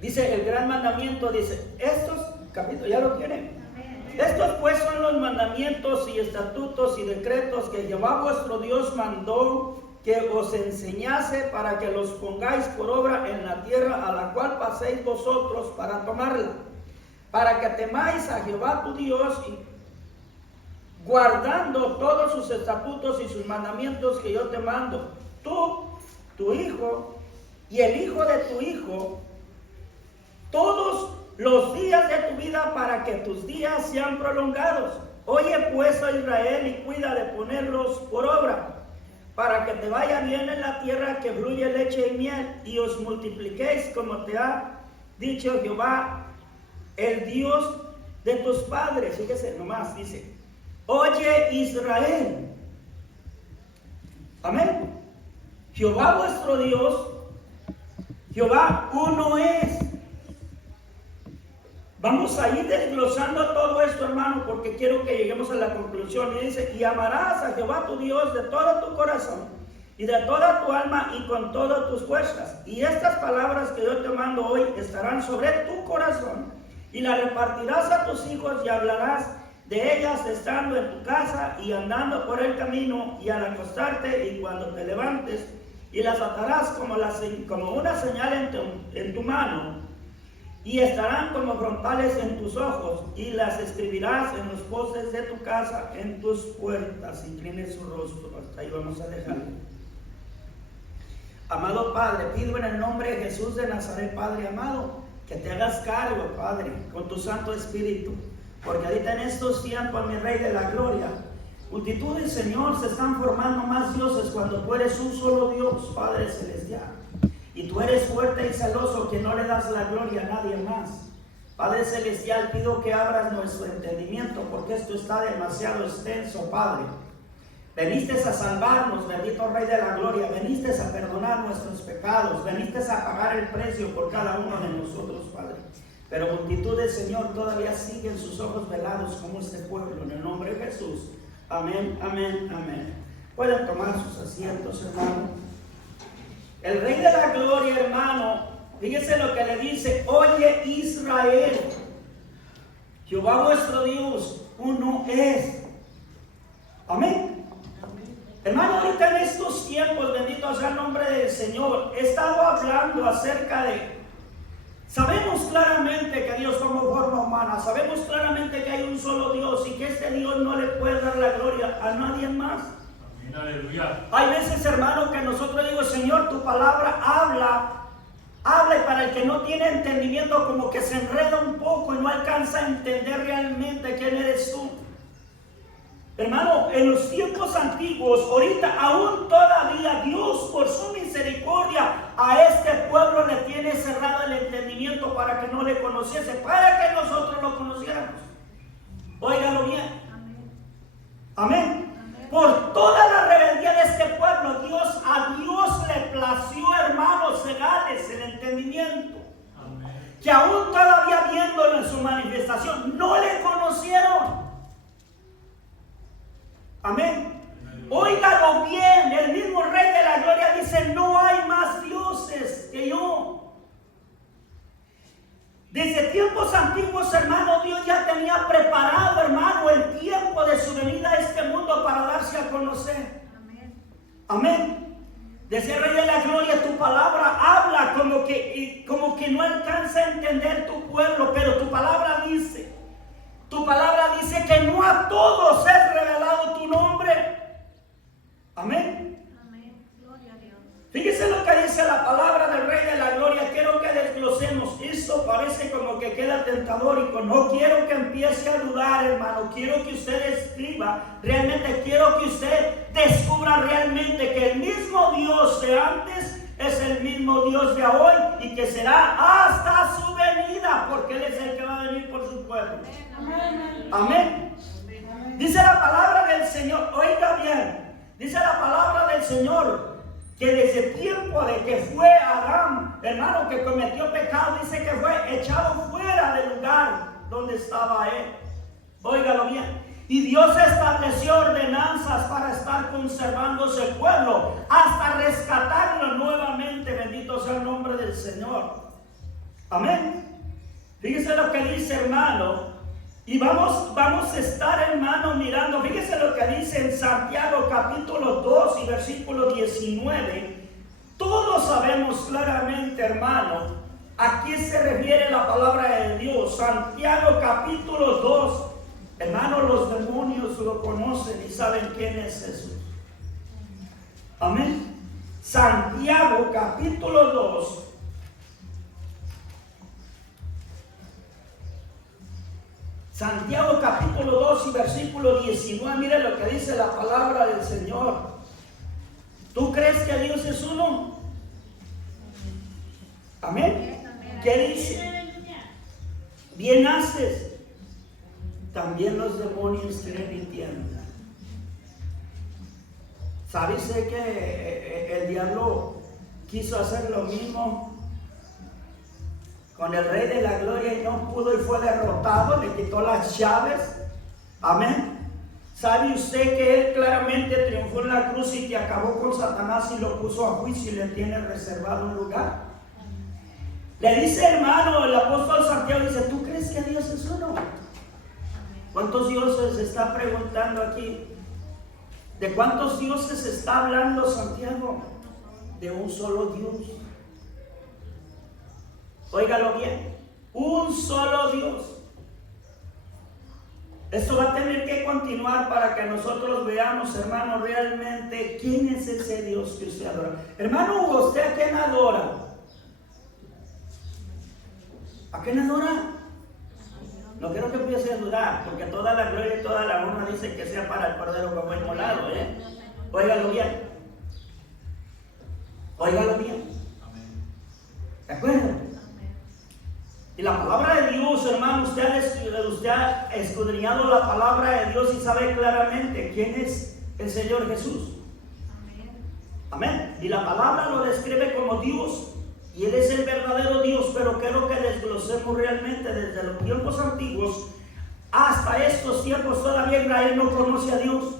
Dice el gran mandamiento, dice, estos, capítulo, ya lo tienen. Estos pues son los mandamientos y estatutos y decretos que Jehová vuestro Dios mandó que os enseñase para que los pongáis por obra en la tierra a la cual paséis vosotros para tomarla, para que temáis a Jehová tu Dios, guardando todos sus estatutos y sus mandamientos que yo te mando, tú, tu hijo y el hijo de tu hijo, todos los días de tu vida, para que tus días sean prolongados. Oye pues, a Israel, y cuida de ponerlos por obra, para que te vaya bien en la tierra que fluye leche y miel, y os multipliquéis como te ha dicho Jehová, el Dios de tus padres. Fíjese nomás, dice, oye Israel, amén. Jehová vuestro Dios, Jehová uno es. Vamos a ir desglosando todo esto, hermano, porque quiero que lleguemos a la conclusión. Y dice, y amarás a Jehová tu Dios de todo tu corazón y de toda tu alma y con todas tus fuerzas. Y estas palabras que yo te mando hoy estarán sobre tu corazón, y las repartirás a tus hijos, y hablarás de ellas estando en tu casa y andando por el camino y al acostarte y cuando te levantes, y las atarás como una señal en tu mano, y estarán como frontales en tus ojos, y las escribirás en los postes de tu casa, en tus puertas. Incline su rostro. Hasta ahí vamos a dejarlo. Amado Padre, pido en el nombre de Jesús de Nazaret, Padre amado, que te hagas cargo, Padre, con tu Santo Espíritu, porque ahorita en estos tiempos, mi Rey de la Gloria, multitudes, Señor, se están formando más dioses cuando tú eres un solo Dios, Padre Celestial. Y tú eres fuerte y celoso, que no le das la gloria a nadie más. Padre Celestial, pido que abras nuestro entendimiento, porque esto está demasiado extenso, Padre. Veniste a salvarnos, bendito Rey de la Gloria. Veniste a perdonar nuestros pecados. Veniste a pagar el precio por cada uno de nosotros, Padre. Pero multitudes, Señor, todavía siguen sus ojos velados como este pueblo. En el nombre de Jesús. Amén, amén, amén. Pueden tomar sus asientos, hermano. El Rey de la Gloria, hermano, fíjese lo que le dice: oye Israel, Jehová vuestro Dios, uno es. Amén. Hermano, ahorita en estos tiempos, bendito sea el nombre del Señor, he estado hablando acerca de, sabemos claramente que Dios toma forma humana, sabemos claramente que hay un solo Dios y que este Dios no le puede dar la gloria a nadie más. Aleluya. Hay veces, hermano, que nosotros digo: Señor, tu palabra habla, y para el que no tiene entendimiento como que se enreda un poco y no alcanza a entender realmente quién eres tú. Hermano, en los tiempos antiguos, ahorita aún todavía Dios por su misericordia a este pueblo le tiene cerrado el entendimiento para que no le conociese, para que nosotros lo conociéramos. Óigalo bien. Amén. Por toda la rebeldía de este pueblo, a Dios le plació, hermanos, cegarles el entendimiento. Amén. Que aún todavía viéndolo en su manifestación, no le conocieron. Amén. Óigalo bien, el mismo Rey de la Gloria dice: no hay más dioses que yo. Desde tiempos antiguos, hermano, Dios ya tenía preparado, hermano, el tiempo de su venida a este mundo para darse a conocer. Amén. Amén. Desde el Rey de la Gloria, tu palabra habla como que no alcanza a entender tu pueblo, pero tu palabra dice que no a todos es revelado tu nombre. Amén. Amén. Gloria a Dios. Fíjese lo que dice la palabra del Rey de la Gloria. Quiero que desglosemos. Esto parece como que queda tentador y no quiero que empiece a dudar, hermano. Quiero que usted escriba. Realmente quiero que usted descubra realmente que el mismo Dios de antes es el mismo Dios de hoy y que será hasta su venida, porque Él es el que va a venir por su pueblo. Amén. Amén. Dice la palabra del Señor, oiga bien, dice la palabra del Señor que desde el tiempo de que fue Adán, hermano, que cometió pecado, dice que fue echado fuera del lugar donde estaba él. Óigalo bien. Y Dios estableció ordenanzas para estar conservándose el pueblo hasta rescatarlo nuevamente. Bendito sea el nombre del Señor. Amén. Fíjese lo que dice, hermano. Y vamos a estar, hermano, mirando. Fíjese lo que dice en Santiago capítulo 2 y versículo 19. Todos sabemos claramente, hermano, a qué se refiere la palabra de Dios. Santiago capítulo 2. Hermano, los demonios lo conocen y saben quién es Jesús. Amén. Santiago capítulo 2. Santiago capítulo 2 y versículo 19. Mire lo que dice la palabra del Señor. ¿Tú crees que Dios es uno? Amén. ¿Qué dice? Bien haces. También los demonios creen y tiemblan. ¿Sabes que el diablo quiso hacer lo mismo con el Rey de la Gloria y no pudo y fue derrotado? Le quitó las llaves. Amén. ¿Sabe usted que él claramente triunfó en la cruz y que acabó con Satanás y lo puso a juicio y le tiene reservado un lugar? Le dice, hermano, el apóstol Santiago dice, ¿tú crees que Dios es uno? ¿Cuántos dioses se está preguntando aquí? ¿De cuántos dioses está hablando Santiago? De un solo Dios. Óigalo bien, un solo Dios. Esto va a tener que continuar para que nosotros veamos, hermano, realmente quién es ese Dios que usted adora. Hermano Hugo, ¿usted a quién adora? ¿A quién adora? No quiero que empiece a dudar, porque toda la gloria y toda la honra dice que sea para el Cordero que fue inmolado, Óigalo bien. Óigalo bien. ¿De acuerdo? Y la palabra de Dios, hermano, usted ha escudriñado la palabra de Dios y sabe claramente quién es el Señor Jesús. Amén. Y la palabra lo describe como Dios. Y Él es el verdadero Dios, pero quiero que desglosemos realmente desde los tiempos antiguos hasta estos tiempos. Todavía Israel no conoce a Dios.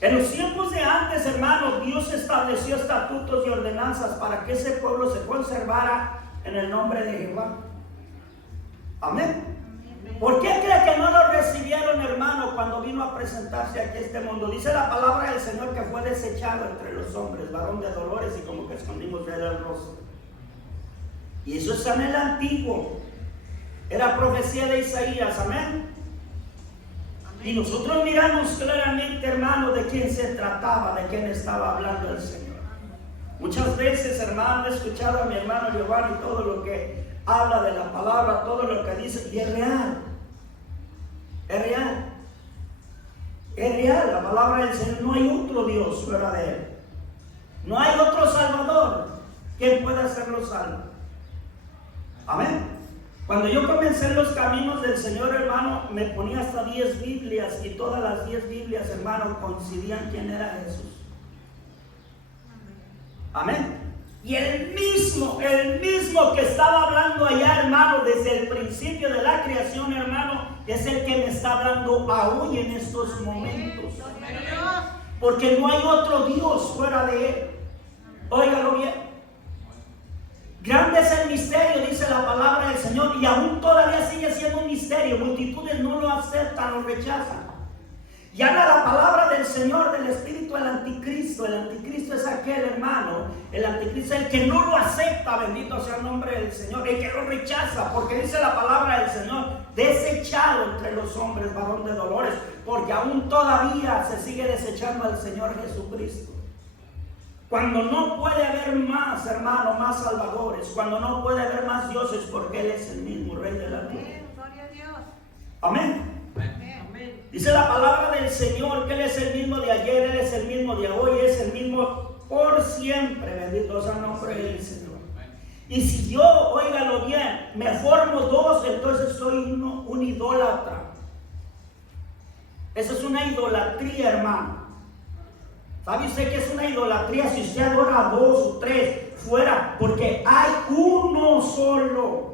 En los tiempos de antes, hermanos, Dios estableció estatutos y ordenanzas para que ese pueblo se conservara en el nombre de Jehová. Amén. ¿Por qué cree que no lo recibieron, hermano, cuando vino a presentarse aquí a este mundo? Dice la palabra del Señor que fue desechado entre los hombres, varón de dolores, y como que escondimos de él el rostro. Y eso es en el antiguo. Era profecía de Isaías. Amén. Y nosotros miramos claramente, hermano, de quién se trataba, de quién estaba hablando el Señor. Muchas veces, hermano, he escuchado a mi hermano Giovanni todo lo que habla de la palabra, todo lo que dice, y es real. Es real. Es real. La palabra del Señor, no hay otro Dios fuera de Él. No hay otro Salvador. ¿Quién puede hacerlo salvo? Amén. Cuando yo comencé en los caminos del Señor, hermano, me ponía hasta 10 Biblias y todas las 10 Biblias, hermano, coincidían quién era Jesús. Amén. Y el mismo que estaba hablando allá, hermano, desde el principio de la creación, hermano, es el que me está hablando aún en estos momentos. Porque no hay otro Dios fuera de Él. Óigalo bien. Grande es el misterio, dice la palabra del Señor, y aún todavía sigue siendo un misterio. Multitudes no lo aceptan o rechazan. Y habla la palabra del Señor, del Espíritu, el anticristo. El anticristo es aquel, hermano. El anticristo es el que no lo acepta, bendito sea el nombre del Señor. El que lo rechaza, porque dice la palabra del Señor, desechado entre los hombres, varón de dolores. Porque aún todavía se sigue desechando al Señor Jesucristo. Cuando no puede haber más, hermano, más salvadores. Cuando no puede haber más dioses, porque Él es el mismo Rey de la Gloria. Amén. Dice la palabra del Señor que Él es el mismo de ayer, Él es el mismo de hoy, es el mismo por siempre. Bendito sea el nombre del Señor. Y si yo, óigalo bien, me formo dos, entonces soy un idólatra. Eso es una idolatría, hermano. ¿Sabe usted qué es una idolatría? Si usted adora a dos o tres, fuera, porque hay uno solo.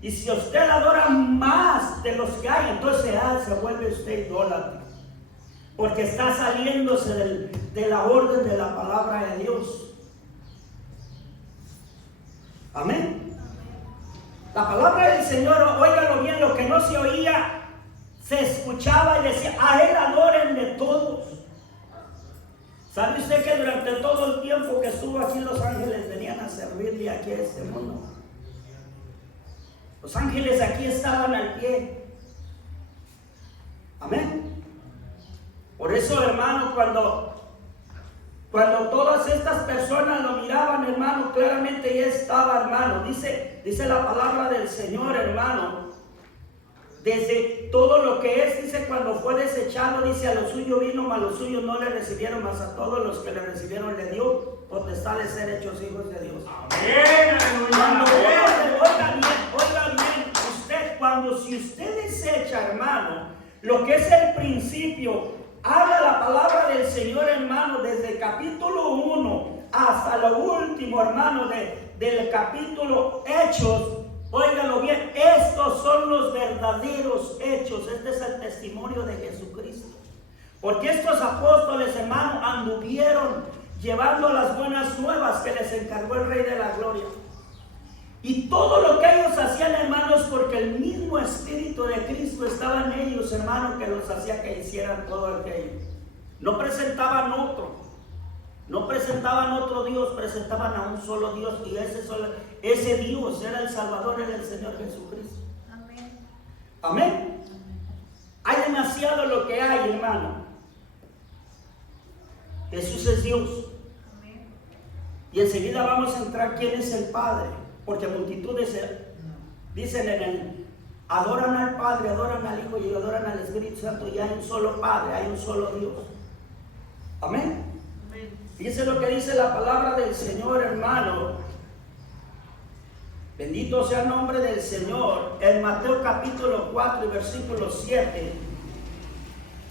Y si usted adora más de los que hay, entonces se vuelve usted idólatra. Porque está saliéndose de la orden de la palabra de Dios. Amén. La palabra del Señor, óigalo bien, lo que no se oía, se escuchaba y decía, a Él adórenle todos. ¿Sabe usted que durante todo el tiempo que estuvo aquí los ángeles venían a servirle aquí a este mundo? Los ángeles aquí estaban al pie. Amén. Por eso, hermano, cuando todas estas personas lo miraban, hermano, claramente ya estaba, hermano. Dice la palabra del Señor, hermano. Desde todo lo que es, dice, cuando fue desechado, dice, a lo suyo vino, mas los suyos no le recibieron, mas a todos los que le recibieron le dio potestad de ser hechos hijos de Dios. Amén. Cuando oiga bien, si usted desecha, hermano, lo que es el principio, haga la palabra del Señor, hermano, desde el capítulo 1 hasta lo último, hermano, del capítulo Hechos. Óigalo bien, estos son los verdaderos hechos. Este es el testimonio de Jesucristo. Porque estos apóstoles, hermano, anduvieron llevando las buenas nuevas que les encargó el Rey de la Gloria. Y todo lo que ellos hacían, hermanos, porque el mismo Espíritu de Cristo estaba en ellos, hermanos, que los hacía que hicieran todo aquello. No presentaban otro. No presentaban otro Dios, presentaban a un solo Dios, y ese Dios era el Salvador, era el Señor Jesucristo. Amén. Amén. Hay demasiado lo que hay, hermano. Jesús es Dios. Amén. Y enseguida vamos a entrar quién es el Padre, porque multitudes dicen adoran al Padre, adoran al Hijo y adoran al Espíritu Santo, y hay un solo Padre, hay un solo Dios. Amén. Fíjese lo que dice la palabra del Señor, hermano. Bendito sea el nombre del Señor. En Mateo capítulo 4 y versículo 7.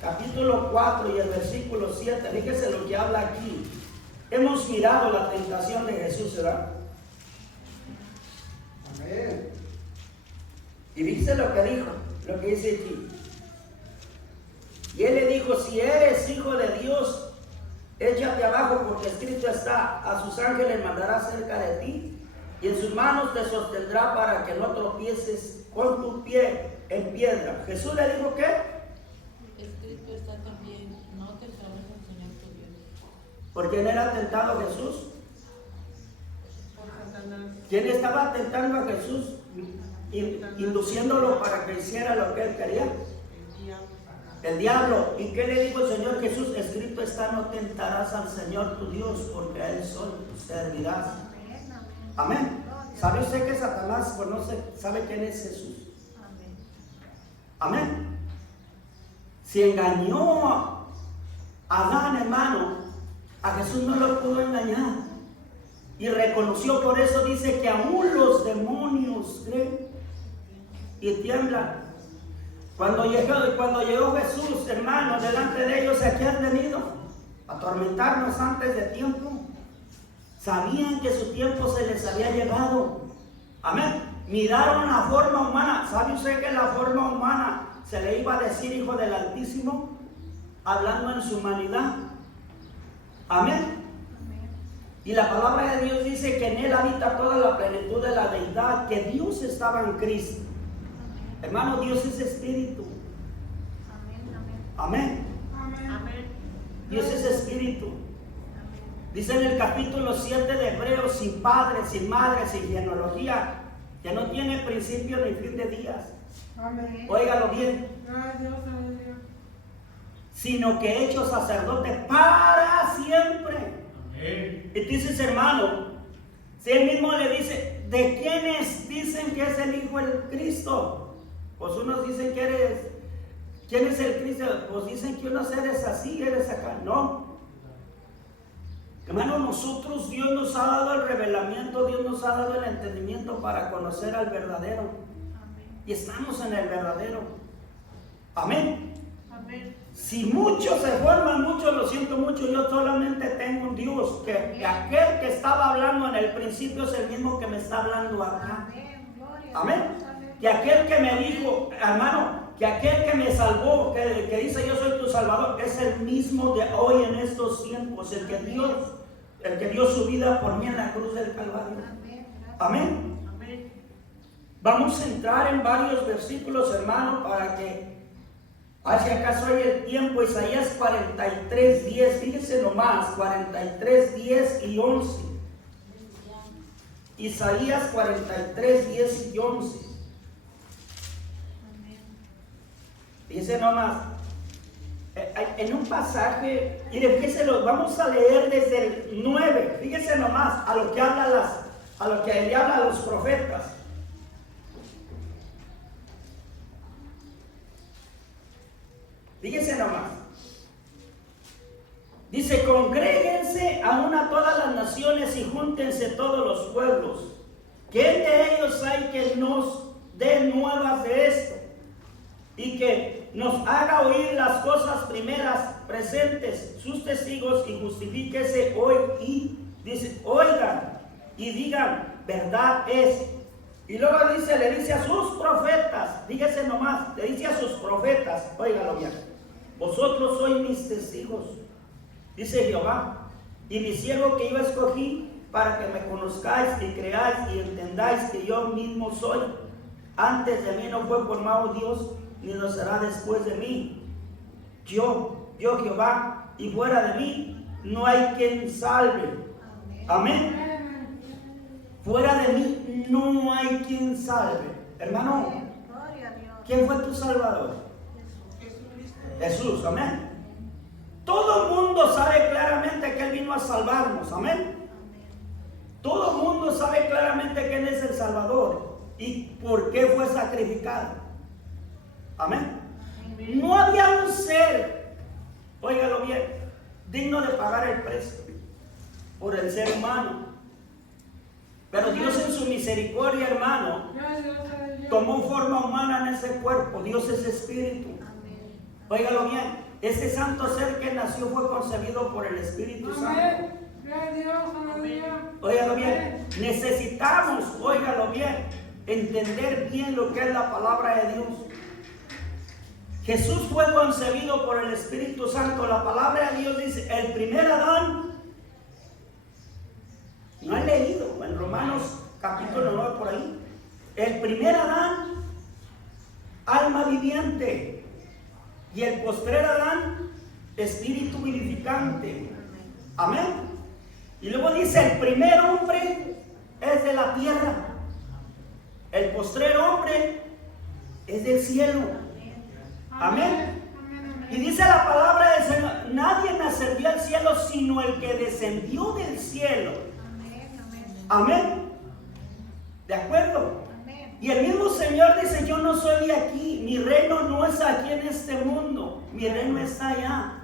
Capítulo 4 y el versículo 7. Fíjese lo que habla aquí. Hemos mirado la tentación de Jesús, ¿verdad? Amén. Y fíjese lo que dijo, lo que dice aquí. Y él le dijo, si eres hijo de Dios, échate abajo, porque escrito está, a sus ángeles mandará cerca de ti, y en sus manos te sostendrá para que no tropieces con tu pie en piedra. Jesús le dijo, ¿qué? Escrito está también, no tentarás al Señor tu Dios. ¿Por quién era tentado Jesús? Por Satanás. ¿Quién estaba tentando a Jesús? Induciéndolo para que hiciera lo que él quería. El diablo. ¿Y qué le dijo el Señor Jesús? Escrito está, no tentarás al Señor tu Dios, porque a Él solo servirás. Amén. ¿Sabe usted que Satanás conoce, sabe quién es Jesús? Amén. Si engañó a Adán, hermano, a Jesús no lo pudo engañar. Y reconoció, por eso dice que aún los demonios creen y tiemblan. Cuando llegó Jesús, hermano, delante de ellos, ¿a qué han venido? A atormentarnos antes de tiempo. Sabían que su tiempo se les había llegado. Amén. Miraron la forma humana. ¿Sabe usted que la forma humana se le iba a decir hijo del Altísimo? Hablando en su humanidad. Amén. Y la palabra de Dios dice que en Él habita toda la plenitud de la deidad, que Dios estaba en Cristo. Hermano, Dios es espíritu. Amén. Amén. Dios es espíritu. Dice en el capítulo 7 de Hebreos, sin padre, sin madre, sin genealogía, que no tiene principio ni fin de días. Amén. Óigalo bien. Sino que hecho sacerdote para siempre. Amén. Y dices, hermano, si él mismo le dice, ¿de quiénes dicen que es el Hijo del Cristo? Pues unos dicen que ¿quién es el Cristo? Pues dicen que unos eres así, eres acá. No. Hermano, nosotros, Dios nos ha dado el revelamiento, Dios nos ha dado el entendimiento para conocer al verdadero. Amén. Y estamos en el verdadero. Amén. Amén. Si muchos se forman, muchos, lo siento mucho, yo solamente tengo un Dios, que aquel que estaba hablando en el principio es el mismo que me está hablando acá. Amén. Gloria. Amén. Que aquel que me dijo, hermano, que aquel que me salvó, que dice yo soy tu Salvador, es el mismo de hoy en estos tiempos, el que dio su vida por mí en la cruz del Calvario. Amén. Amén. Vamos a entrar en varios versículos, hermano, para que, si acaso hay el tiempo. Isaías 43:10, fíjese nomás, 43:10 y 11. Isaías 43:10 y 11. Fíjese nomás, en un pasaje, y fíjese, vamos a leer desde el 9, fíjese nomás, a lo que le habla a los profetas. Fíjense nomás. Dice: congréguense aún a todas las naciones y júntense todos los pueblos. ¿Quién de ellos hay que nos dé nuevas de esto? Y que nos haga oír las cosas primeras presentes, sus testigos, y justifíquese hoy. Y dice: oigan y digan, verdad es. Y luego dice, le dice a sus profetas, fíjese nomás, le dice a sus profetas, óigalo bien: vosotros sois mis testigos, dice Jehová, y mi siervo que yo escogí, para que me conozcáis y creáis y entendáis que yo mismo soy. Antes de mí no fue formado Dios, ni lo será después de mí. Yo Jehová, y fuera de mí no hay quien salve. Amén. Fuera de mí no hay quien salve. Hermano, ¿quién fue tu salvador? Jesús, amén. Todo el mundo sabe claramente que Él vino a salvarnos, amén. Todo el mundo sabe claramente que Él es el Salvador y por qué fue sacrificado, amén. No había un ser, óigalo bien, digno de pagar el precio por el ser humano. Pero Dios en su misericordia, hermano, tomó forma humana en ese cuerpo. Dios es espíritu. Óigalo bien, ese santo ser que nació fue concebido por el Espíritu Santo. Óigalo bien, necesitamos, óigalo bien, entender bien lo que es la palabra de Dios. Jesús fue concebido por el Espíritu Santo. La palabra de Dios dice: el primer Adán, no han leído en Romanos capítulo 9 por ahí, el primer Adán, alma viviente, y el postrer Adán, espíritu vivificante. Amén. Y luego dice: el primer hombre es de la tierra, el postrer hombre es del cielo. Amén. Y dice la palabra del Señor: nadie ascendió al cielo sino el que descendió del cielo. Amén. ¿De acuerdo? Y el mismo Señor dice: yo no soy de aquí, mi reino no es aquí en este mundo, mi reino está allá.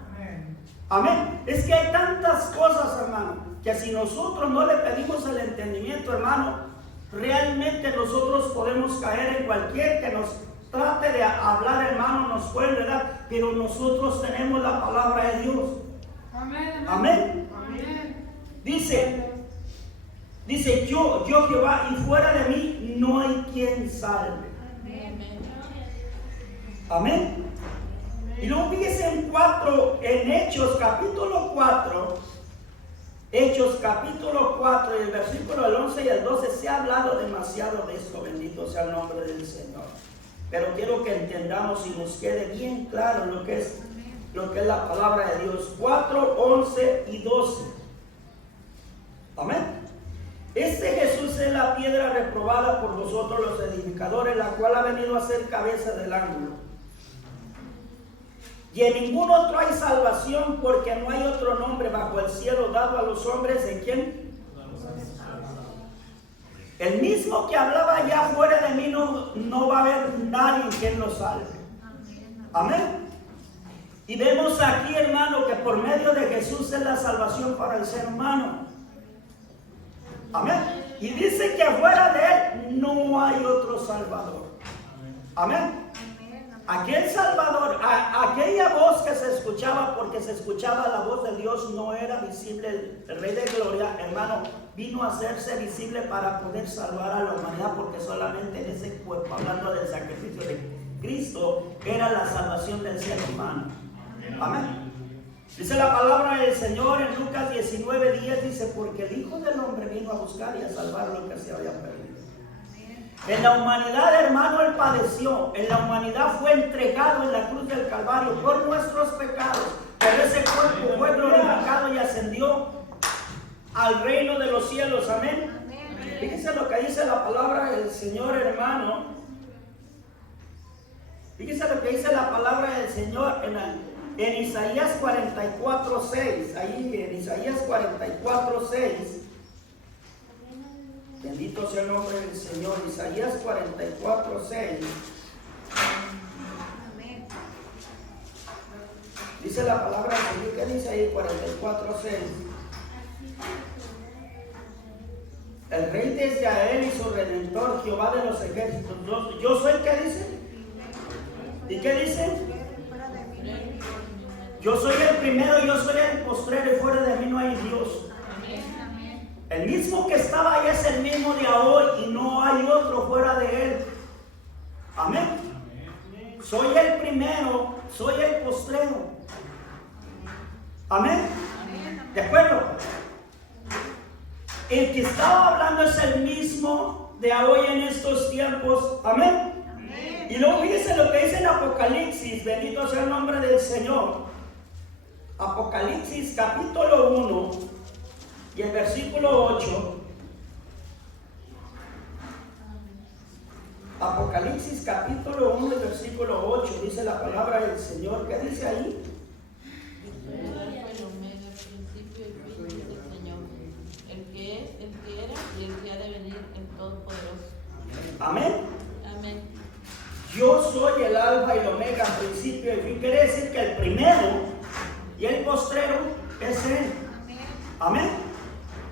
Amén. Es que hay tantas cosas, hermano, que si nosotros no le pedimos el entendimiento, hermano, realmente nosotros podemos caer en cualquier que nos trate de hablar, hermano, nos puede enredar, pero nosotros tenemos la palabra de Dios. Amén. Amén. Dice yo Jehová, y fuera de mí no hay quien salve. Amén. Y luego fíjese en Hechos capítulo 4, Hechos capítulo 4, y el versículo del 11 y el 12, se ha hablado demasiado de esto, bendito sea el nombre del Señor. Pero quiero que entendamos y nos quede bien claro lo que es la palabra de Dios. 4, 11 y 12. Amén. Este Jesús es la piedra reprobada por vosotros los edificadores, la cual ha venido a ser cabeza del ángulo. Y en ningún otro hay salvación, porque no hay otro nombre bajo el cielo dado a los hombres en quien. El mismo que hablaba allá: fuera de mí no va a haber nadie quien lo salve. Amén. Y vemos aquí, hermano, que por medio de Jesús es la salvación para el ser humano. Amén. Y dice que afuera de Él no hay otro Salvador. Amén. Aquel Salvador, aquella voz que se escuchaba, porque se escuchaba la voz de Dios, no era visible. El Rey de Gloria, hermano, vino a hacerse visible para poder salvar a la humanidad, porque solamente en ese cuerpo, hablando del sacrificio de Cristo, era la salvación del ser humano. Amén. Dice la palabra del Señor en Lucas 19:10, dice, porque el Hijo del Hombre vino a buscar y a salvar lo que se había perdido. En la humanidad, hermano, Él padeció. En la humanidad fue entregado en la cruz del Calvario por nuestros pecados. Pero ese cuerpo fue glorificado y ascendió al reino de los cielos. Amén. Fíjense lo que dice la palabra del Señor, hermano. Fíjense lo que dice la palabra del Señor en Isaías 44:6. Ahí en Isaías 44:6. Bendito sea el nombre del Señor. Isaías 44:6. Dice la palabra del Señor. ¿Qué dice ahí 44:6? El Rey de Israel y su Redentor, Jehová de los ejércitos. Yo soy, ¿qué dice? ¿Y qué dice? Yo soy el primero, yo soy el postrero, y fuera de mí no hay Dios. El mismo que estaba ahí es el mismo de hoy, y no hay otro fuera de Él. Amén. Soy el primero, soy el postrero. Amén. ¿De acuerdo? El que estaba hablando es el mismo de hoy en estos tiempos. Amén. Y luego fíjense lo que dice en Apocalipsis. Bendito sea el nombre del Señor. Apocalipsis capítulo 1 y el versículo 8. Apocalipsis capítulo 1 y versículo 8 dice la palabra del Señor. ¿Qué dice ahí? El Alfa y el Omega, el principio y el fin del Señor, el que es, el que era y el que ha de venir, el Todopoderoso. Amén. Amén. Yo soy el Alfa y el Omega, principio y fin. Quiere decir que el primero y el postrero es Él. Amén.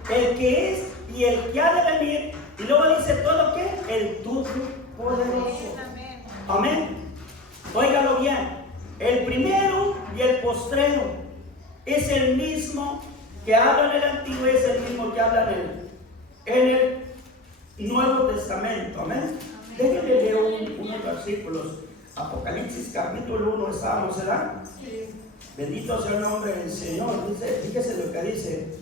El que es y el que ha de venir. Y luego dice todo que el Todopoderoso. Amén. Óigalo bien. El primero y el postrero es el mismo que habla en el Antiguo, es el mismo que habla en el Nuevo Testamento. Amén. Déjenme leer unos versículos. Apocalipsis capítulo 1 estábamos, ¿verdad? Sí. Bendito sea el nombre del Señor. Dice, fíjese lo que dice.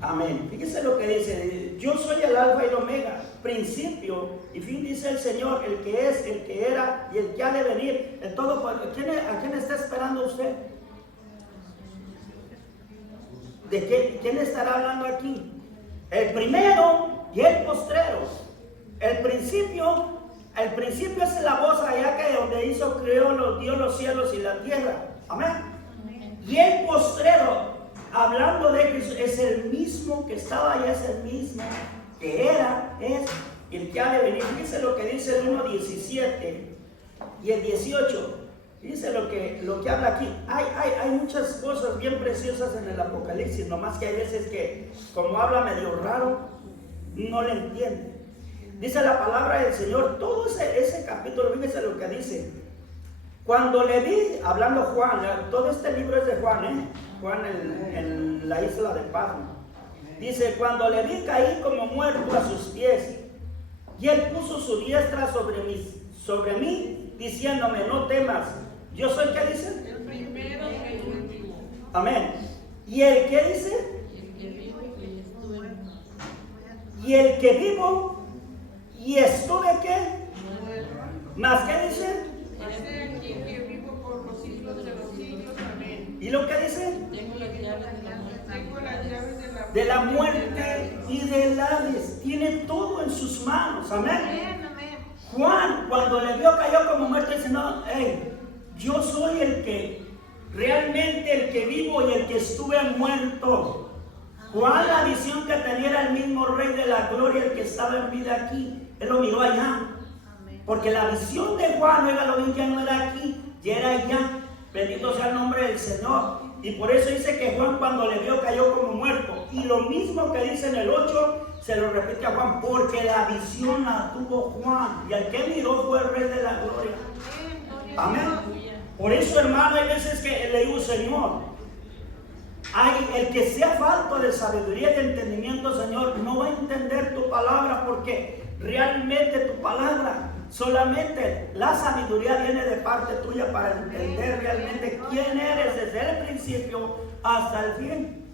Amén. Fíjese lo que dice. Yo soy el Alfa y el Omega, principio y fin, dice el Señor, el que es, el que era y el que ha de venir. El todo. ¿A quién está esperando usted? ¿De quién estará hablando aquí? El primero y el postrero. El principio es la voz allá que donde creó Dios los cielos y la tierra. Amén. Y el postrero, hablando de que es el mismo que estaba allá, es el mismo que era, es el que ha de venir. Dice lo que dice el 1:17 y el 18. Dice lo que habla aquí. Hay muchas cosas bien preciosas en el Apocalipsis, nomás que hay veces que, como habla medio raro, no le entiende. Dice la palabra del Señor, todo ese capítulo, fíjese lo que dice. Cuando le vi, hablando Juan, todo este libro es de Juan, Juan en la isla de Patmos. Dice, cuando le vi caí como muerto a sus pies, y él puso su diestra sobre mí, diciéndome, no temas. Yo soy, ¿qué dice? El primero y el último. Amén. ¿Y el qué dice? El que vivo y estuve Y el que vivo y estuve, ¿qué? ¿Más qué dice? El que vivo por los siglos de los siglos. Amén. ¿Y lo que dice? Tengo las llaves de la muerte. Tengo las llaves De la muerte y del Hades. Tiene todo en sus manos. Amén. Juan, cuando le vio, cayó como muerto y dice, no, yo soy el que, realmente el que vivo y el que estuve muerto. Juan, la visión que tenía era el mismo Rey de la Gloria, el que estaba en vida aquí. Él lo miró allá. Porque la visión de Juan, oígalo bien, ya no era aquí, ya era allá. Bendito sea el nombre del Señor. Y por eso dice que Juan, cuando le vio, cayó como muerto. Y lo mismo que dice en el 8, se lo repite a Juan, porque la visión la tuvo Juan. Y al que miró fue el Rey de la Gloria. Amén. Por eso, hermano, hay veces que le digo, Señor, el que sea falto de sabiduría y de entendimiento, Señor, no va a entender tu palabra, porque realmente tu palabra Solamente la sabiduría viene de parte tuya para entender realmente quién eres desde el principio hasta el fin.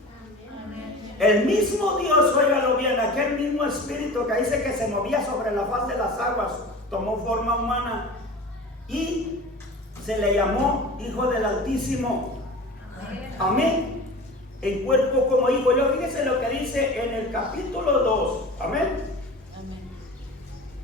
El mismo Dios, óigalo bien, aquel mismo espíritu que dice que se movía sobre la faz de las aguas, tomó forma humana y se le llamó Hijo del Altísimo. Amén. En cuerpo como hijo. Yo fíjese lo que dice en el capítulo 2. Amén.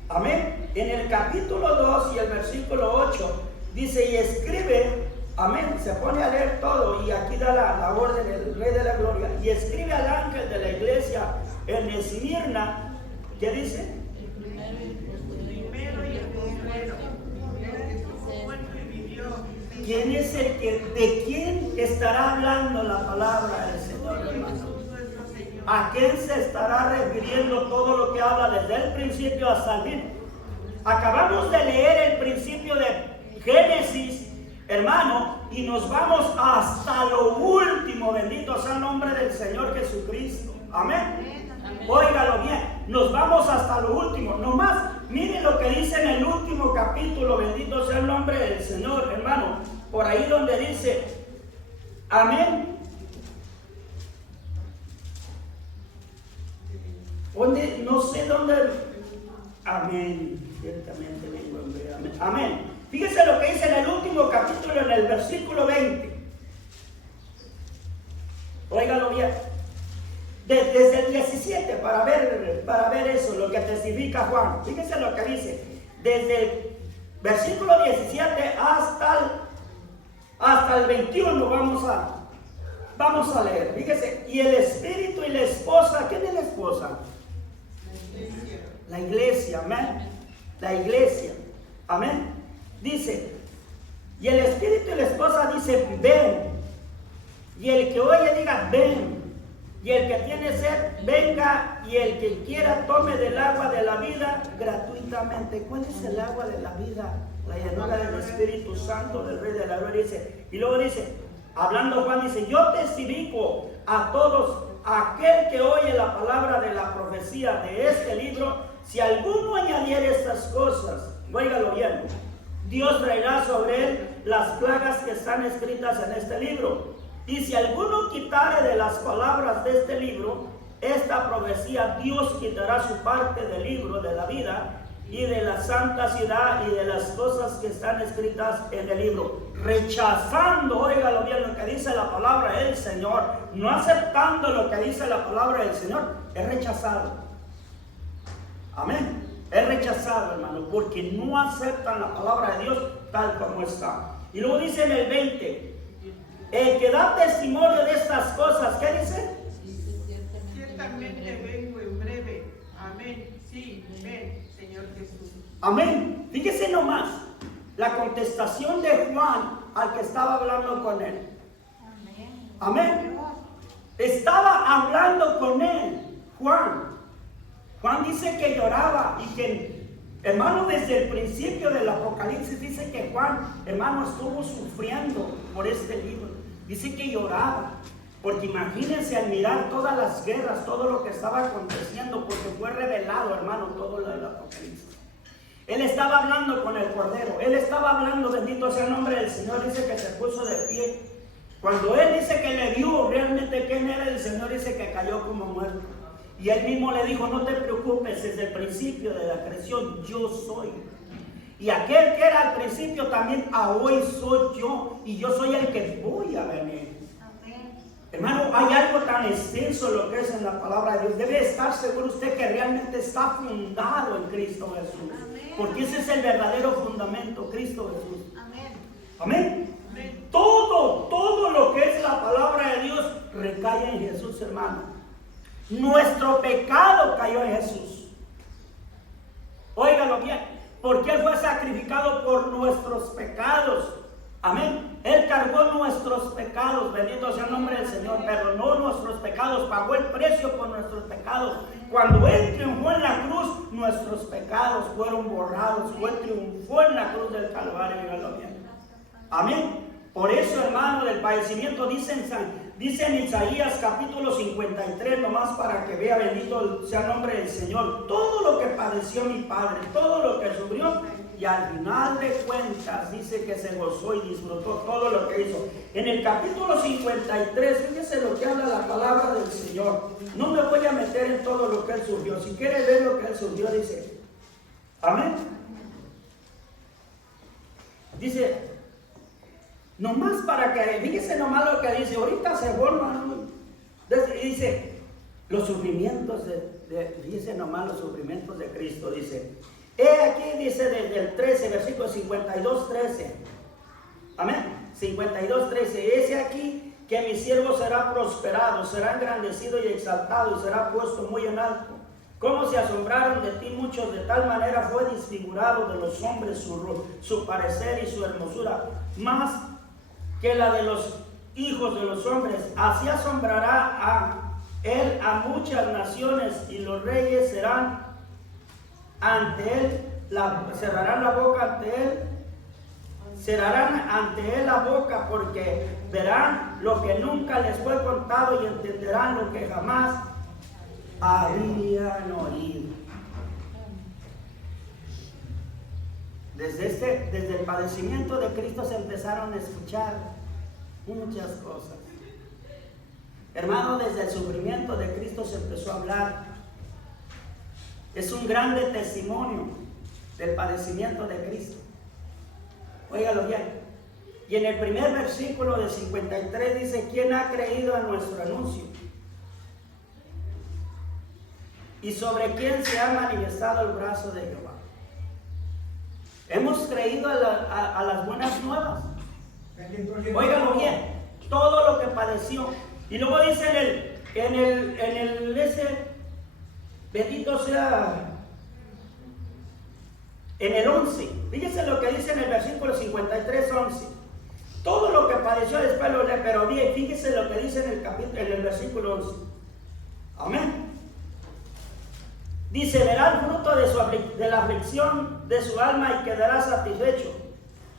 Amén. En el capítulo 2 y el versículo 8 dice: y escribe, amén, se pone a leer todo y aquí da la orden del Rey de la Gloria. Y escribe al ángel de la iglesia en Esmirna, ¿qué dice? ¿Quién es el que, de quién estará hablando la palabra del Señor, hermano? ¿A quién se estará refiriendo todo lo que habla desde el principio hasta el fin? Acabamos de leer el principio de Génesis, hermano, y nos vamos hasta lo último. Bendito sea el nombre del Señor Jesucristo. Amén. Óigalo bien, nos vamos hasta lo último. Nomás, miren lo que dice en el último capítulo. Bendito sea el nombre del Señor, hermano. Por ahí donde dice, amén. Donde, no sé dónde. Amén. Ciertamente vengo en ver. Amén. Amén. Fíjese lo que dice en el último capítulo, en el versículo 20. Óigalo bien. Desde el 17, para ver eso, lo que testifica Juan. Fíjese lo que dice. Desde el versículo 17 hasta el 21 vamos a leer. Fíjese. Y el espíritu y la esposa. ¿Quién es la esposa? La iglesia. Amén. La iglesia. Amén. Dice, y el espíritu y la esposa dice, ven. Y el que oye diga, ven. Y el que tiene sed, venga. Y el que quiera, tome del agua de la vida gratuitamente. ¿Cuál es el agua de la vida? La llanura del Espíritu Santo, del Rey de la Gloria. Dice, y luego dice, hablando Juan, dice, yo testifico a todos, aquel que oye la palabra de la profecía de este libro, si alguno añadiere estas cosas, óigalo bien, Dios traerá sobre él las plagas que están escritas en este libro. Y si alguno quitare de las palabras de este libro, esta profecía, Dios quitará su parte del libro de la vida y de la santa ciudad y de las cosas que están escritas en el libro. Rechazando, óigalo bien, lo que dice la palabra del Señor, no aceptando lo que dice la palabra del Señor, es rechazado. Amén. Es rechazado, hermano, porque no aceptan la palabra de Dios tal como está. Y luego dice en el 20, el que da testimonio de estas cosas, ¿qué dice? Ciertamente vengo en breve. Amén. Sí, ven, Señor Jesús. Amén. Fíjese nomás la contestación de Juan al que estaba hablando con él. Amén. Estaba hablando con él, Juan. Juan dice que lloraba y que, hermano, desde el principio del Apocalipsis dice que Juan, hermano, estuvo sufriendo por este libro. Dice que lloraba, porque imagínense al mirar todas las guerras, todo lo que estaba aconteciendo, porque fue revelado, hermano, todo lo del Apocalipsis. Él estaba hablando con el Cordero, él estaba hablando, bendito sea el nombre del Señor, dice que se puso de pie. Cuando él dice que le vio realmente quién era el Señor, dice que cayó como muerto. Y él mismo le dijo, no te preocupes, desde el principio de la creación yo soy. Y aquel que era al principio también a hoy soy yo. Y yo soy el que voy a venir. Amén. Hermano, hay algo tan extenso en lo que es en la palabra de Dios. Debe estar seguro usted que realmente está fundado en Cristo Jesús. Amén. Porque ese es el verdadero fundamento, Cristo Jesús. Amén. Amén. Amén. Todo lo que es la palabra de Dios recae en Jesús, hermano. Nuestro pecado cayó en Jesús. Óigalo bien, porque Él fue sacrificado por nuestros pecados. Amén. Él cargó nuestros pecados, bendito sea el nombre del Señor, perdonó nuestros pecados, pagó el precio por nuestros pecados. Cuando Él triunfó en la cruz, nuestros pecados fueron borrados. Él triunfó en la cruz del Calvario. Óigalo bien. Amén. Por eso, hermano, del padecimiento dicen Dice en Isaías capítulo 53, nomás para que vea, bendito sea el nombre del Señor, todo lo que padeció mi padre, todo lo que sufrió, y al final de cuentas dice que se gozó y disfrutó todo lo que hizo. En el capítulo 53, fíjese lo que habla la palabra del Señor. No me voy a meter en todo lo que él sufrió. Si quiere ver lo que él sufrió, dice, amén. Dice, nomás para que, fíjese nomás lo que dice, ahorita se forman, dice, los sufrimientos fíjese nomás los sufrimientos de Cristo, dice, he aquí, dice desde el 13, versículo 52, 13, amén, 52, 13, ese aquí que mi siervo será prosperado, será engrandecido y exaltado y será puesto muy en alto. Cómo se asombraron de ti muchos, de tal manera fue desfigurado de los hombres su parecer y su hermosura, más que la de los hijos de los hombres. Así asombrará a él a muchas naciones, y los reyes serán ante él, cerrarán la boca ante él, cerrarán ante él la boca, porque verán lo que nunca les fue contado y entenderán lo que jamás habían oído. Desde el padecimiento de Cristo se empezaron a escuchar muchas cosas. Hermano, desde el sufrimiento de Cristo se empezó a hablar. Es un grande testimonio del padecimiento de Cristo. Óigalo bien. Y en el primer versículo del 53 dice, ¿quién ha creído a nuestro anuncio? ¿Y sobre quién se ha manifestado el brazo de Jehová? Hemos creído a las buenas nuevas. Óigalo bien, todo lo que padeció. Y luego dice en el bendito sea, en el 11, fíjense lo que dice en el versículo 53, 11. Todo lo que padeció después lo lee, pero bien, fíjense lo que dice en el versículo 11. Amén. Dice, verá el fruto de la aflicción de su alma y quedará satisfecho.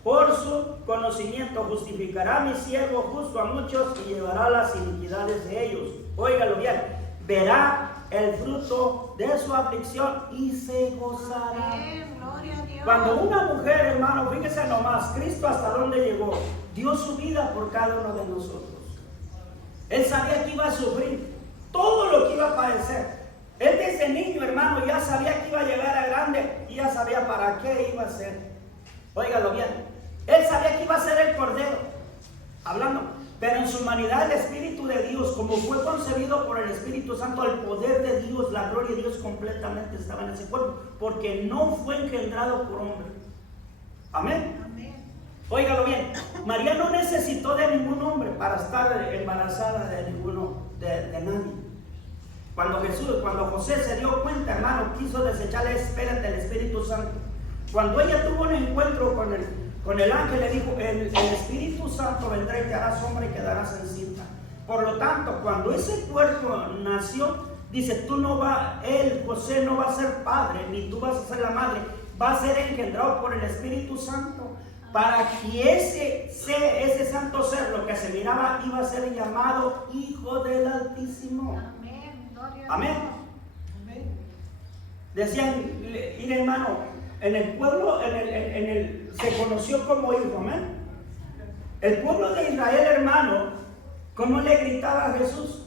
Por su conocimiento justificará mi siervo justo a muchos y llevará las iniquidades de ellos. Óigalo bien, verá el fruto de su aflicción y se gozará. Cuando una mujer, hermano, fíjese nomás, Cristo hasta dónde llegó, dio su vida por cada uno de nosotros. Él sabía que iba a sufrir todo lo que iba a padecer. Él desde niño, hermano, ya sabía que iba a llegar a grande y ya sabía para qué iba a ser. Óigalo bien. Él sabía que iba a ser el Cordero, hablando, pero en su humanidad el Espíritu de Dios, como fue concebido por el Espíritu Santo, el poder de Dios, la gloria de Dios completamente estaba en ese cuerpo, porque no fue engendrado por hombre. Amén. Amén. Óigalo bien, María no necesitó de ningún hombre para estar embarazada de nadie. Cuando José se dio cuenta, hermano, quiso desechar la espera del Espíritu Santo. Cuando ella tuvo un encuentro con el ángel, le dijo, el Espíritu Santo vendrá y te hará sombra y quedarás encinta. Por lo tanto, cuando ese cuerpo nació, dice, José no va a ser padre, ni tú vas a ser la madre, va a ser engendrado por el Espíritu Santo, para que ese santo ser, lo que se miraba, iba a ser llamado Hijo del Altísimo. Amén. Amén. Decían, mire hermano, en el pueblo, se conoció como hijo, amén. El pueblo de Israel, hermano, ¿cómo le gritaba a Jesús?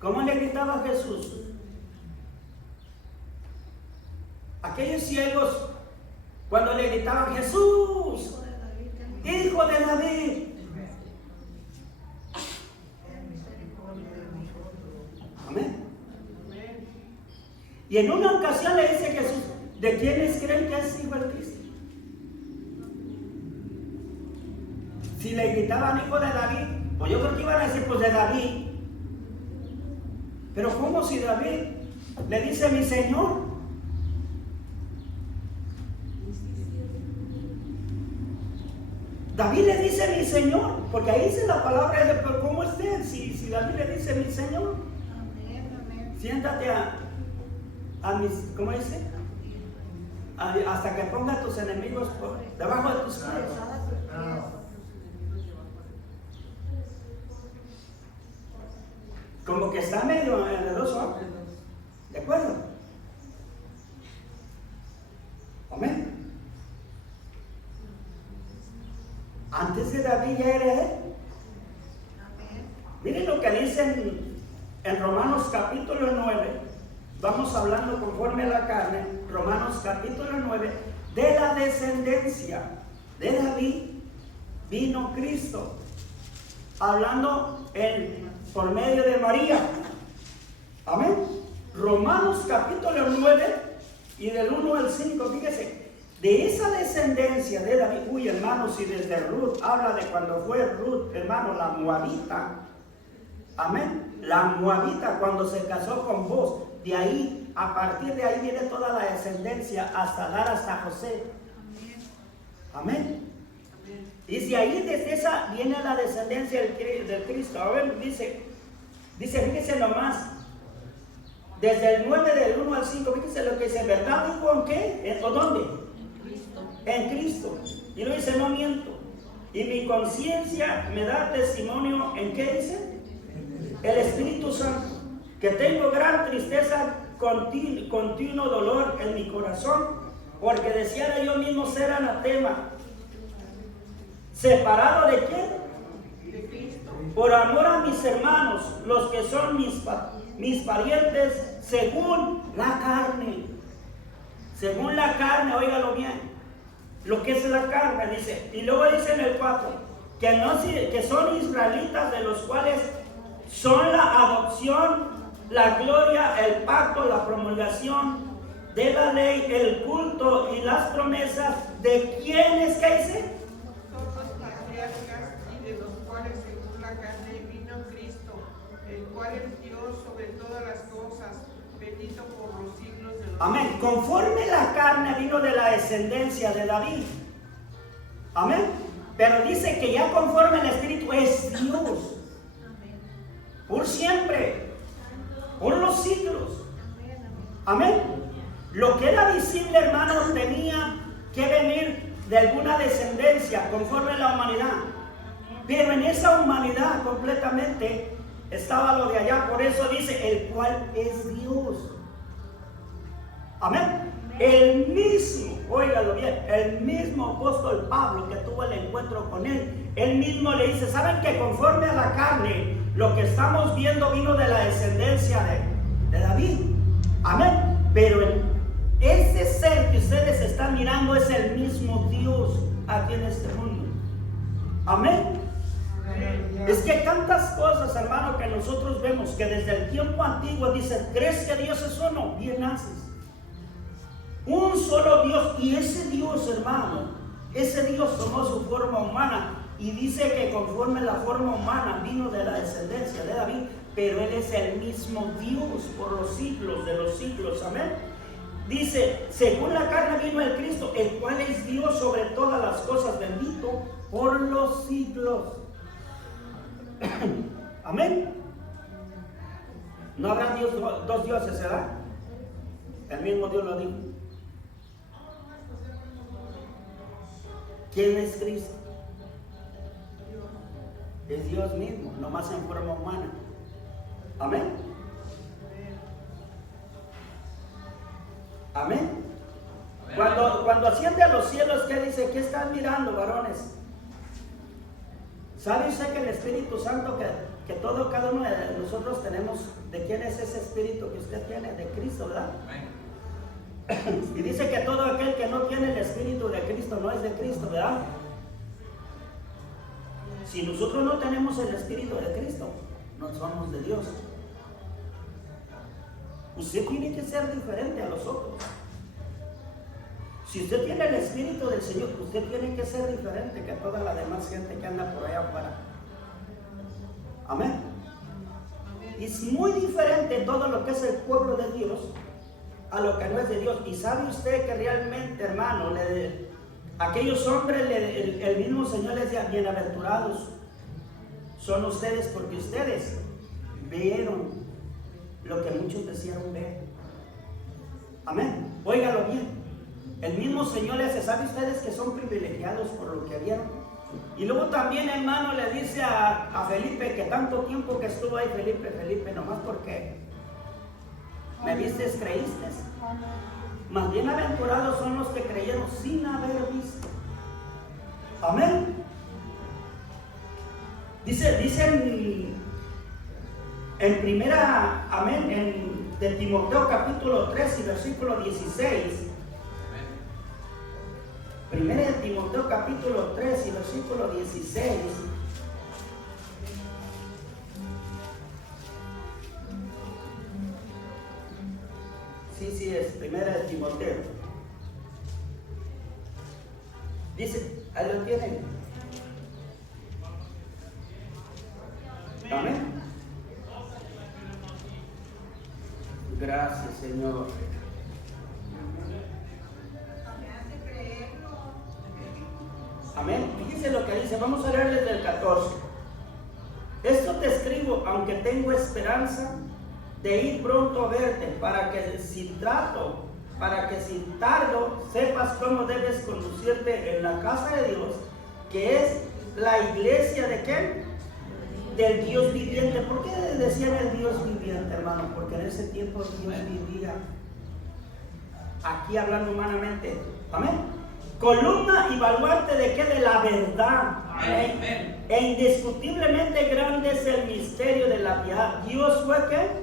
¿Cómo le gritaba a Jesús? Aquellos ciegos, cuando le gritaban, Jesús, Hijo de David. Amén. Y en una ocasión le dice Jesús, ¿de quiénes creen que es hijo de Cristo? Si le gritaban hijo de David, pues yo creo que iban a decir, pues de David. Pero ¿cómo si David le dice mi Señor? David le dice mi Señor, porque ahí dice la palabra de, pero ¿cómo es él? Si David le dice mi Señor. Siéntate a mis, ¿cómo dice? Hasta que ponga a tus enemigos debajo de tus pies. Como que está medio enredoso. ¿De acuerdo? Amén. Antes de David ya era él. Miren lo que dice en Romanos capítulo 9. Vamos hablando conforme a la carne. Romanos capítulo 9. De la descendencia de David vino Cristo. Hablando por medio de María. Amén. Romanos capítulo 9 y del 1 al 5, fíjese, de esa descendencia de David, uy hermanos, y desde Ruth, habla de cuando fue Ruth, hermano, la moabita, amén, la moabita cuando se casó con vos, de ahí, a partir de ahí viene toda la descendencia hasta dar hasta José, amén. Y de ahí, desde esa, viene la descendencia del Cristo. A ver, dice, fíjese nomás, desde el 9 del 1 al 5, fíjese lo que dice, ¿verdad? ¿Dijo en qué? ¿O dónde? En Cristo. En Cristo. Y lo dice, no miento. Y mi conciencia me da testimonio, ¿en qué dice? El Espíritu Santo, que tengo gran tristeza, continuo dolor en mi corazón, porque deseara yo mismo ser anatema. ¿Separado de qué? De Cristo. Por amor a mis hermanos, los que son mis parientes, según la carne. Según la carne, óigalo bien. Lo que es la carne, dice. Y luego dice en el 4, que son israelitas, de los cuales son la adopción, la gloria, el pacto, la promulgación de la ley, el culto y las promesas de quienes, ¿qué dice? Son los patriarcas y de los cuales según la carne vino Cristo, el cual es Dios sobre todas las cosas, bendito por los siglos de los Amén. siglos. Conforme la carne vino de la descendencia de David. Amén. Pero dice que ya conforme el Espíritu es Dios. Por siempre. Por los siglos. Amén. Lo que era visible, hermanos, tenía que venir de alguna descendencia conforme a la humanidad. Pero en esa humanidad completamente estaba lo de allá. Por eso dice, el cual es Dios. Amén. El mismo, óigalo bien, el mismo apóstol Pablo que tuvo el encuentro con él mismo le dice, ¿saben que conforme a la carne, lo que estamos viendo vino de la descendencia de David? Amén. Pero ese ser que ustedes están mirando es el mismo Dios aquí en este mundo. Amén. Es que hay tantas cosas, hermano, que nosotros vemos que desde el tiempo antiguo dice, ¿crees que Dios es uno? Bien haces. Un solo Dios, y ese Dios, hermano, ese Dios tomó su forma humana y dice que conforme la forma humana vino de la descendencia de David, pero Él es el mismo Dios por los siglos de los siglos, amén. Dice, según la carne vino el Cristo, el cual es Dios sobre todas las cosas, bendito por los siglos. Amén. No habrá dos dioses, ¿verdad? El mismo Dios lo dijo. ¿Quién es Cristo? Es Dios mismo, nomás en forma humana. Amén. Amén. Cuando asciende a los cielos, ¿qué dice? ¿Qué están mirando, varones? ¿Sabe usted que el Espíritu Santo que cada uno de nosotros tenemos, de quién es ese Espíritu que usted tiene? De Cristo, ¿verdad? Y dice que todo aquel que no tiene el Espíritu de Cristo no es de Cristo, ¿verdad? Si nosotros no tenemos el Espíritu de Cristo, no somos de Dios. Usted tiene que ser diferente a los otros. Si usted tiene el Espíritu del Señor, usted tiene que ser diferente que toda la demás gente que anda por allá afuera. Amén. Es muy diferente todo lo que es el pueblo de Dios a lo que no es de Dios. Y sabe usted que realmente, hermano, aquellos hombres, el mismo Señor les decía, bienaventurados son ustedes porque ustedes vieron lo que muchos desearon ver. Amén. Óigalo bien. El mismo Señor les dice, ¿sabe ustedes que son privilegiados por lo que vieron? Y luego también, hermano, le dice a Felipe, que tanto tiempo que estuvo ahí, Felipe, nomás porque me vistes, creíste. Más bienaventurados son los que creyeron sin haber visto. Amén. Dice en primera, amén, de Timoteo capítulo 3 y versículo 16. Primera de Timoteo capítulo 3 y versículo 16. Sí, es primera de Timoteo. Dice, ahí lo tienen. Amén. Gracias, Señor. Amén. Fíjense lo que dice. Vamos a leer desde el 14. Esto te escribo, aunque tengo esperanza de ir pronto a verte, para que sin tardo sepas cómo debes conducirte en la casa de Dios, que es la iglesia de ¿qué? Del Dios viviente. ¿Por qué decían el Dios viviente, hermano? Porque en ese tiempo Dios vivía aquí, hablando humanamente. Amén. Columna y baluarte de qué? De la verdad. Amén. E indiscutiblemente grande es el misterio de la piedad. Dios fue ¿qué?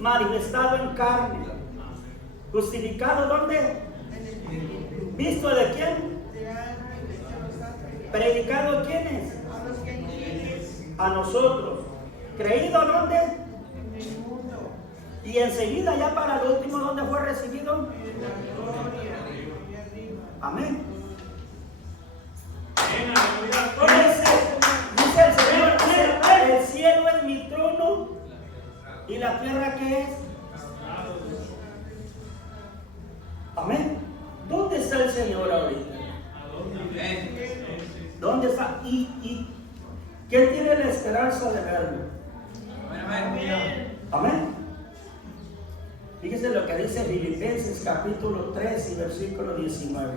Manifestado en carne. Justificado ¿dónde? ¿Visto de quién? ¿Predicado quiénes? A nosotros. ¿Creído dónde? En el mundo. Y enseguida ya para el último, ¿dónde fue recibido? En la gloria y arriba. Amén. Dice el Señor, el cielo es mi trono y la tierra ¿qué es? Amén. ¿Dónde está el Señor ahorita? ¿Dónde está? ¿Y quién tiene la esperanza de verlo? Amén. Fíjese lo que dice Filipenses capítulo 3 y versículo 19.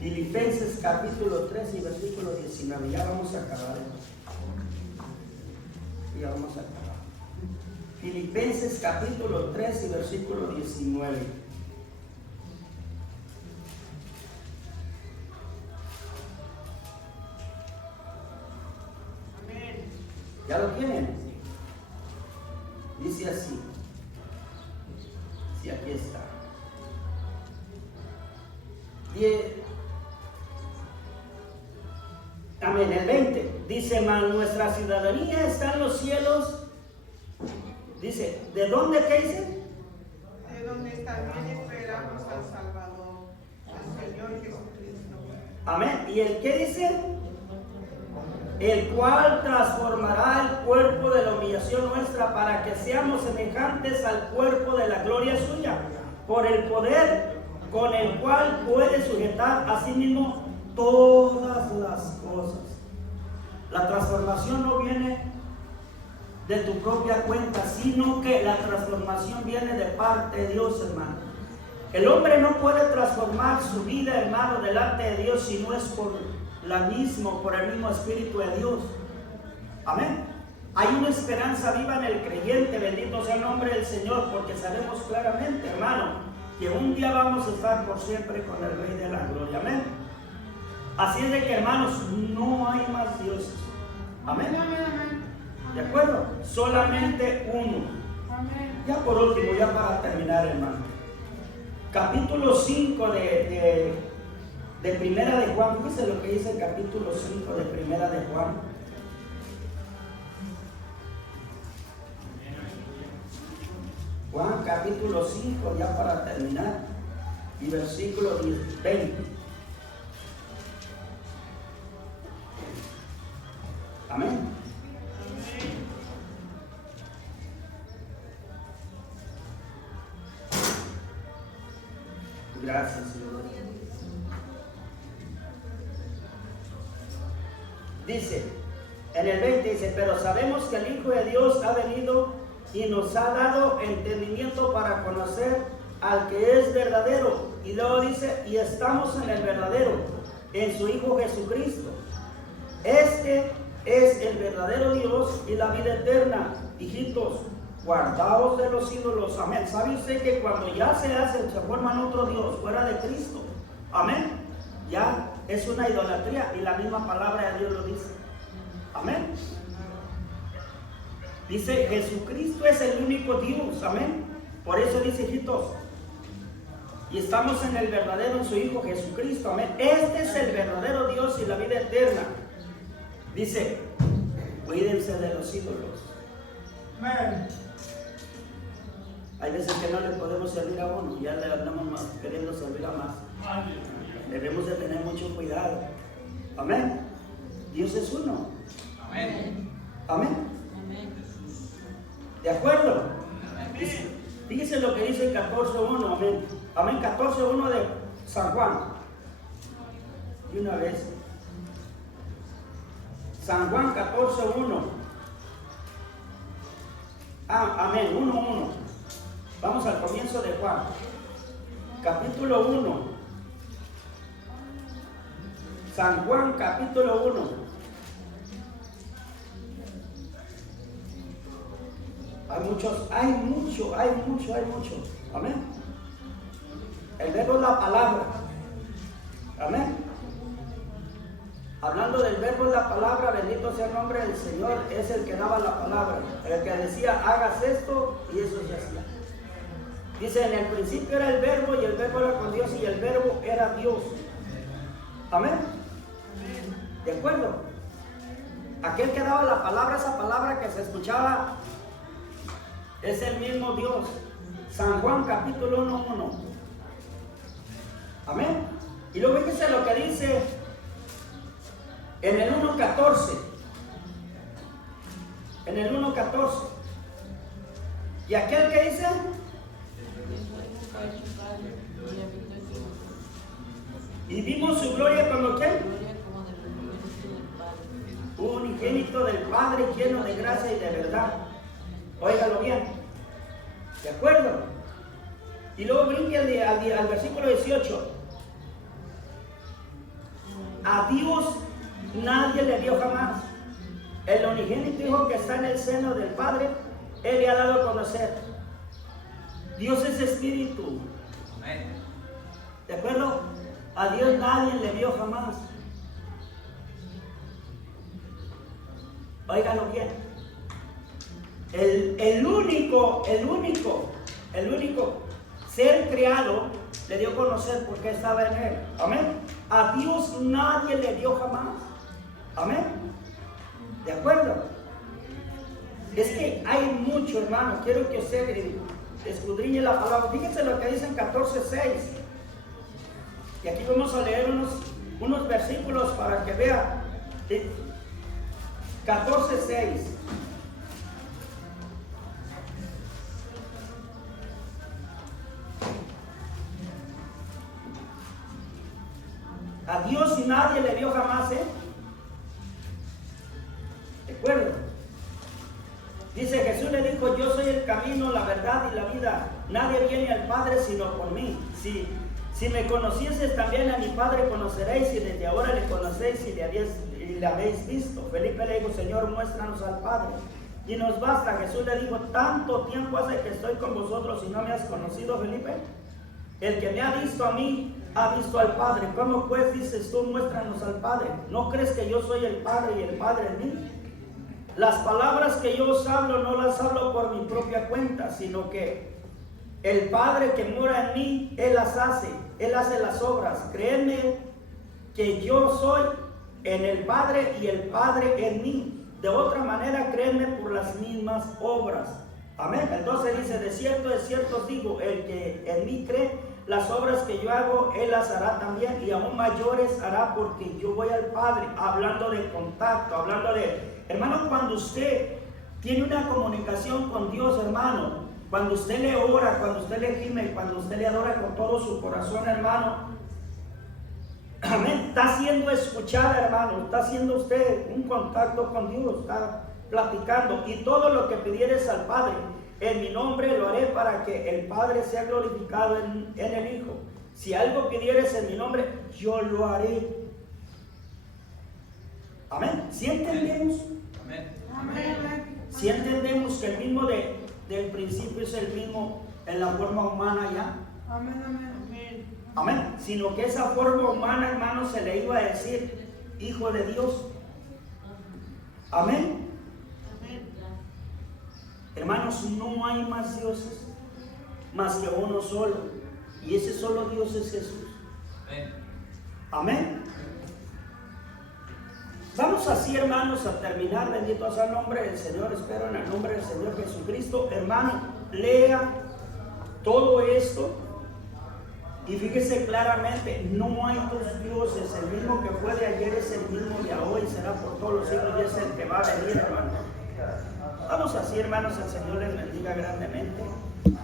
Filipenses capítulo 3 y versículo 19. Ya vamos a acabar. Ya vamos a acabar. Filipenses capítulo 3 y versículo 19. Amén. ¿Ya lo tienen? Dice así. Sí, aquí está. 10. Amén, el 20. Dice, mas nuestra ciudadanía está en los cielos. Dice, ¿de dónde qué dice? De donde también esperamos al Salvador, al Señor Jesucristo. Amén. ¿Y el qué dice? El cual transformará el cuerpo de la humillación nuestra para que seamos semejantes al cuerpo de la gloria suya, por el poder con el cual puede sujetar a sí mismo todas las cosas. La transformación no viene de tu propia cuenta, sino que la transformación viene de parte de Dios, hermano. El hombre no puede transformar su vida, hermano, delante de Dios si no es por el mismo Espíritu de Dios. Amén. Hay una esperanza viva en el creyente, bendito sea el nombre del Señor, porque sabemos claramente, hermano, que un día vamos a estar por siempre con el Rey de la Gloria. Amén. Así es de que, hermanos, no hay más dioses. Amén. ¿De acuerdo? Solamente uno. Ya por último, ya para terminar, hermano. Capítulo 5 de Primera de Juan. Fíjense lo que dice el capítulo 5 de Primera de Juan. Juan capítulo 5, ya para terminar. Y versículo 20. Amén. Gracias, Señor. Dice, en el 20 dice, pero sabemos que el Hijo de Dios ha venido y nos ha dado entendimiento para conocer al que es verdadero, y luego dice, y estamos en el verdadero, en su Hijo Jesucristo. Este es el verdadero Dios y la vida eterna. Hijitos, guardaos de los ídolos. Amén. ¿Sabe usted que cuando ya se forman otro Dios fuera de Cristo? Amén. Ya es una idolatría y la misma palabra de Dios lo dice. Amén. Dice, Jesucristo es el único Dios. Amén. Por eso dice, hijitos, y estamos en el verdadero, en su Hijo Jesucristo. Amén. Este es el verdadero Dios y la vida eterna. Dice, cuídense de los ídolos. Amén. Hay veces que no le podemos servir a uno, ya le andamos más queriendo servir a más. Debemos de tener mucho cuidado. Amén. Dios es uno. Amén. Amén. ¿De acuerdo? Dice, fíjese lo que dice el 14.1. Amén. Amén. 14.1 de San Juan. Y una vez. San Juan 14.1. Amén. 1.1. Vamos al comienzo de Juan. Capítulo 1. San Juan capítulo 1. Hay mucho. Amén. El verbo es la palabra. Amén. Hablando del verbo es la palabra, bendito sea el nombre del Señor, es el que daba la palabra. El que decía, hagas esto, y eso se hacía. Dice, en el principio era el verbo, y el verbo era con Dios, y el verbo era Dios. Amén. ¿De acuerdo? Aquel que daba la palabra, esa palabra que se escuchaba, es el mismo Dios. San Juan capítulo 1.1. Amén. Y luego fíjense lo que dice en el 1.14. En el 1.14. ¿Y aquel que dice? Y vimos su gloria como ¿qué? Unigénito del Padre, lleno de gracia y de verdad. Óigalo bien. ¿De acuerdo? Y luego brinque al versículo 18. A Dios nadie le dio jamás. El unigénito Hijo que está en el seno del Padre, Él le ha dado a conocer. Dios es espíritu. ¿De acuerdo? A Dios nadie le dio jamás. Óigalo bien. El único ser creado le dio a conocer porque estaba en Él. Amén. A Dios nadie le dio jamás. Amén. ¿De acuerdo? Es que hay mucho, hermano. Quiero que usted escudriñe la palabra. Fíjense lo que dice en 14.6. Y aquí vamos a leer unos versículos para que vea. 14.6. A Dios nadie le dio jamás, ¿De acuerdo? Dice, Jesús le dijo, yo soy el camino, la verdad y la vida. Nadie viene al Padre sino por mí. Si me conocieses, también a mi Padre conoceréis, y desde ahora le conocéis y le habéis visto. Felipe le dijo, Señor, muéstranos al Padre. Y nos basta. Jesús le dijo, tanto tiempo hace que estoy con vosotros y no me has conocido, Felipe. El que me ha visto a mí, ha visto al Padre. ¿Cómo pues dices tú, muéstranos al Padre? ¿No crees que yo soy el Padre y el Padre en mí? Las palabras que yo os hablo, no las hablo por mi propia cuenta, sino que el Padre que mora en mí, Él las hace. Él hace las obras. Créeme que yo soy en el Padre y el Padre en mí. De otra manera, créeme por las mismas obras. Amén. Entonces dice, de cierto os digo, el que en mí cree, las obras que yo hago, Él las hará también, y aún mayores hará, porque yo voy al Padre. Hablando de contacto, hablando de... Hermano, cuando usted tiene una comunicación con Dios, hermano, cuando usted le ora, cuando usted le gime, cuando usted le adora con todo su corazón, hermano, amén, está siendo escuchada, hermano, está haciendo usted un contacto con Dios, está platicando, y todo lo que pidieres al Padre, en mi nombre lo haré para que el Padre sea glorificado en el Hijo. Si algo pidieres en mi nombre, yo lo haré. Amén. ¿Sí entendemos? Amén. ¿Sí entendemos que el mismo del principio es el mismo en la forma humana ya? Amén. Sino que esa forma humana, hermanos, se le iba a decir Hijo de Dios. Amén. Hermanos, no hay más dioses más que uno solo. Y ese solo Dios es Jesús. Amén. Vamos así, hermanos, a terminar. Bendito sea el nombre del Señor. Espero en el nombre del Señor Jesucristo. Hermano, lea todo esto y fíjese claramente, no hay dos dioses. El mismo que fue de ayer es el mismo de hoy, será por todos los siglos y es el que va a venir, hermano. Vamos así, hermanos, el Señor les bendiga grandemente.